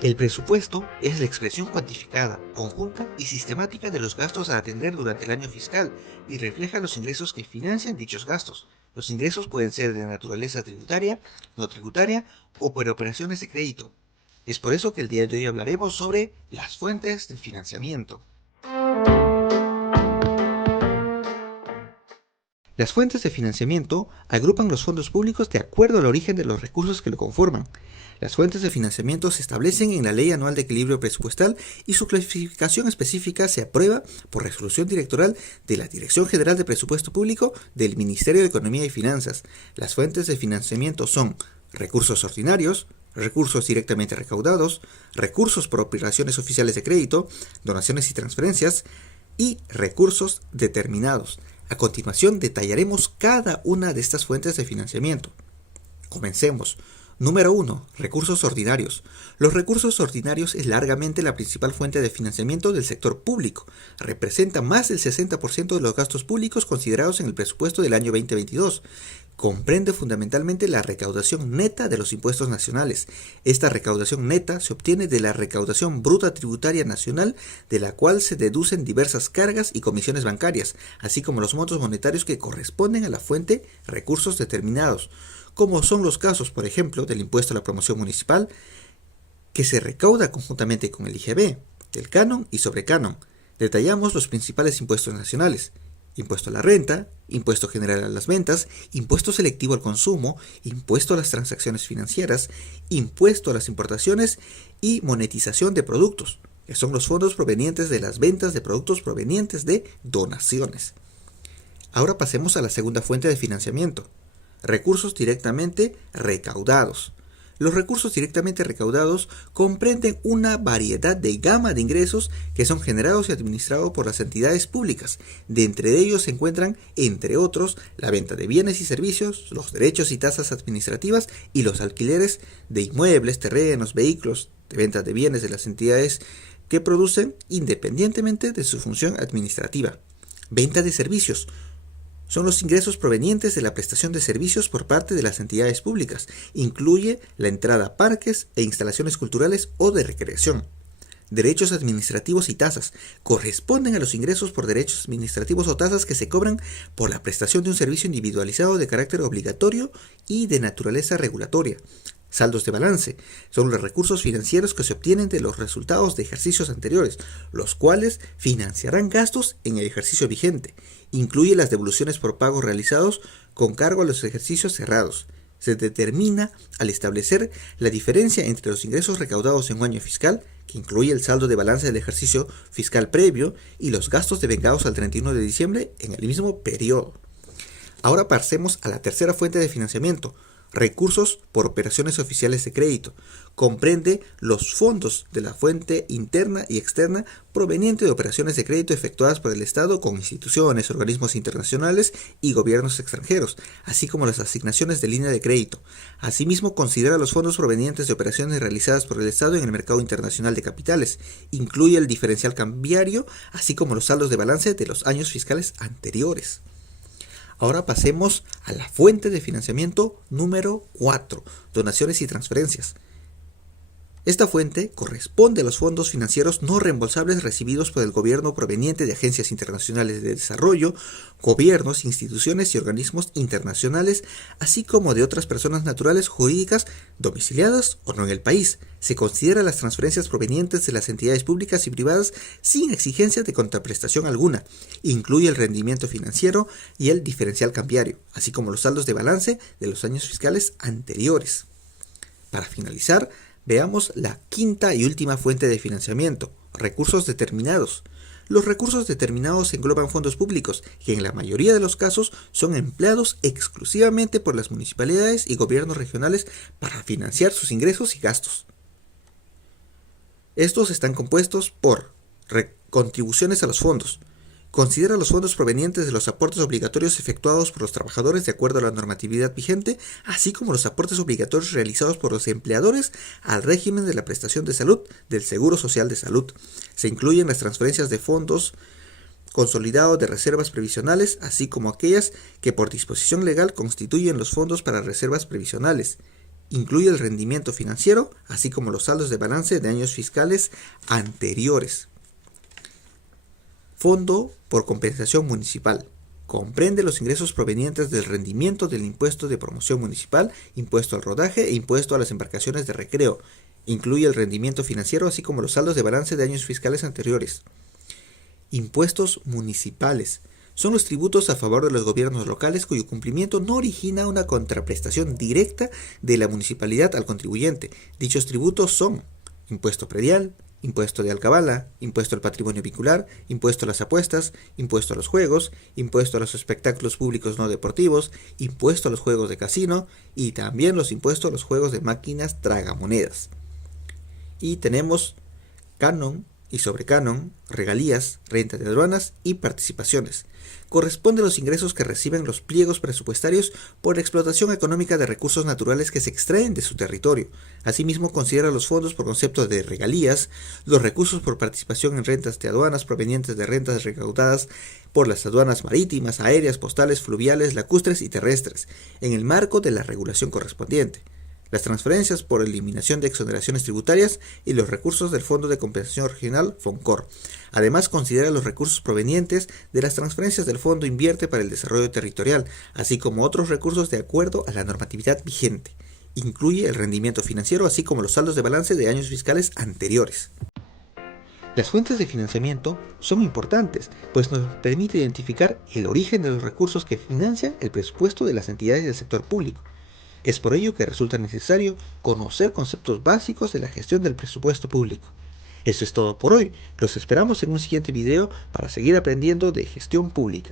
El presupuesto es la expresión cuantificada, conjunta y sistemática de los gastos a atender durante el año fiscal y refleja los ingresos que financian dichos gastos. Los ingresos pueden ser de naturaleza tributaria, no tributaria o por operaciones de crédito. Es por eso que el día de hoy hablaremos sobre las fuentes de financiamiento. Las fuentes de financiamiento agrupan los fondos públicos de acuerdo al origen de los recursos que lo conforman. Las fuentes de financiamiento se establecen en la Ley Anual de Equilibrio Presupuestal y su clasificación específica se aprueba por resolución directoral de la Dirección General de Presupuesto Público del Ministerio de Economía y Finanzas. Las fuentes de financiamiento son recursos ordinarios, recursos directamente recaudados, recursos por operaciones oficiales de crédito, donaciones y transferencias y recursos determinados. A continuación detallaremos cada una de estas fuentes de financiamiento. Comencemos. Número 1. Recursos ordinarios. Los recursos ordinarios es largamente la principal fuente de financiamiento del sector público. Representa más del 60% de los gastos públicos considerados en el presupuesto del año 2022. Comprende fundamentalmente la recaudación neta de los impuestos nacionales. Esta recaudación neta se obtiene de la recaudación bruta tributaria nacional, de la cual se deducen diversas cargas y comisiones bancarias, así como los montos monetarios que corresponden a la fuente recursos determinados, como son los casos, por ejemplo, del impuesto a la promoción municipal, que se recauda conjuntamente con el IGB, del canon y sobrecanon. Detallamos los principales impuestos nacionales: impuesto a la renta, impuesto general a las ventas, impuesto selectivo al consumo, impuesto a las transacciones financieras, impuesto a las importaciones y monetización de productos, que son los fondos provenientes de las ventas de productos provenientes de donaciones. Ahora pasemos a la segunda fuente de financiamiento: recursos directamente recaudados. Los recursos directamente recaudados comprenden una variedad de gama de ingresos que son generados y administrados por las entidades públicas. De entre ellos se encuentran, entre otros, la venta de bienes y servicios, los derechos y tasas administrativas y los alquileres de inmuebles, terrenos, vehículos, de venta de bienes de las entidades que producen independientemente de su función administrativa. Venta de servicios son los ingresos provenientes de la prestación de servicios por parte de las entidades públicas. Incluye la entrada a parques e instalaciones culturales o de recreación. Derechos administrativos y tasas corresponden a los ingresos por derechos administrativos o tasas que se cobran por la prestación de un servicio individualizado de carácter obligatorio y de naturaleza regulatoria. Saldos de balance son los recursos financieros que se obtienen de los resultados de ejercicios anteriores, los cuales financiarán gastos en el ejercicio vigente. Incluye las devoluciones por pagos realizados con cargo a los ejercicios cerrados. Se determina al establecer la diferencia entre los ingresos recaudados en un año fiscal, que incluye el saldo de balance del ejercicio fiscal previo, y los gastos devengados al 31 de diciembre en el mismo periodo. Ahora pasemos a la tercera fuente de financiamiento: recursos por operaciones oficiales de crédito. Comprende los fondos de la fuente interna y externa proveniente de operaciones de crédito efectuadas por el Estado con instituciones, organismos internacionales y gobiernos extranjeros, así como las asignaciones de línea de crédito. Asimismo, considera los fondos provenientes de operaciones realizadas por el Estado en el mercado internacional de capitales. Incluye el diferencial cambiario, así como los saldos de balance de los años fiscales anteriores. Ahora pasemos a la fuente de financiamiento número 4, donaciones y transferencias. Esta fuente corresponde a los fondos financieros no reembolsables recibidos por el gobierno proveniente de agencias internacionales de desarrollo, gobiernos, instituciones y organismos internacionales, así como de otras personas naturales jurídicas domiciliadas o no en el país. Se considera las transferencias provenientes de las entidades públicas y privadas sin exigencia de contraprestación alguna. Incluye el rendimiento financiero y el diferencial cambiario, así como los saldos de balance de los años fiscales anteriores. Para finalizar, veamos la quinta y última fuente de financiamiento: recursos determinados. Los recursos determinados engloban fondos públicos que en la mayoría de los casos son empleados exclusivamente por las municipalidades y gobiernos regionales para financiar sus ingresos y gastos. Estos están compuestos por contribuciones a los fondos. Considera los fondos provenientes de los aportes obligatorios efectuados por los trabajadores de acuerdo a la normatividad vigente, así como los aportes obligatorios realizados por los empleadores al régimen de la prestación de salud del Seguro Social de Salud. Se incluyen las transferencias de fondos consolidados de reservas previsionales, así como aquellas que por disposición legal constituyen los fondos para reservas previsionales. Incluye el rendimiento financiero, así como los saldos de balance de años fiscales anteriores. Fondo por compensación municipal. Comprende los ingresos provenientes del rendimiento del impuesto de promoción municipal, impuesto al rodaje e impuesto a las embarcaciones de recreo. Incluye el rendimiento financiero, así como los saldos de balance de años fiscales anteriores. Impuestos municipales. Son los tributos a favor de los gobiernos locales cuyo cumplimiento no origina una contraprestación directa de la municipalidad al contribuyente. Dichos tributos son impuesto predial, impuesto de alcabala, impuesto al patrimonio vincular, impuesto a las apuestas, impuesto a los juegos, impuesto a los espectáculos públicos no deportivos, impuesto a los juegos de casino y también los impuestos a los juegos de máquinas tragamonedas. Y tenemos canon y sobrecanon, regalías, renta de aduanas y participaciones. Corresponde a los ingresos que reciben los pliegos presupuestarios por la explotación económica de recursos naturales que se extraen de su territorio. Asimismo, considera los fondos por concepto de regalías, los recursos por participación en rentas de aduanas provenientes de rentas recaudadas por las aduanas marítimas, aéreas, postales, fluviales, lacustres y terrestres, en el marco de la regulación correspondiente. Las transferencias por eliminación de exoneraciones tributarias y los recursos del Fondo de Compensación Regional, FONCOR. Además, considera los recursos provenientes de las transferencias del Fondo Invierte para el Desarrollo Territorial, así como otros recursos de acuerdo a la normatividad vigente. Incluye el rendimiento financiero, así como los saldos de balance de años fiscales anteriores. Las fuentes de financiamiento son importantes, pues nos permite identificar el origen de los recursos que financian el presupuesto de las entidades del sector público. Es por ello que resulta necesario conocer conceptos básicos de la gestión del presupuesto público. Eso es todo por hoy. Los esperamos en un siguiente video para seguir aprendiendo de gestión pública.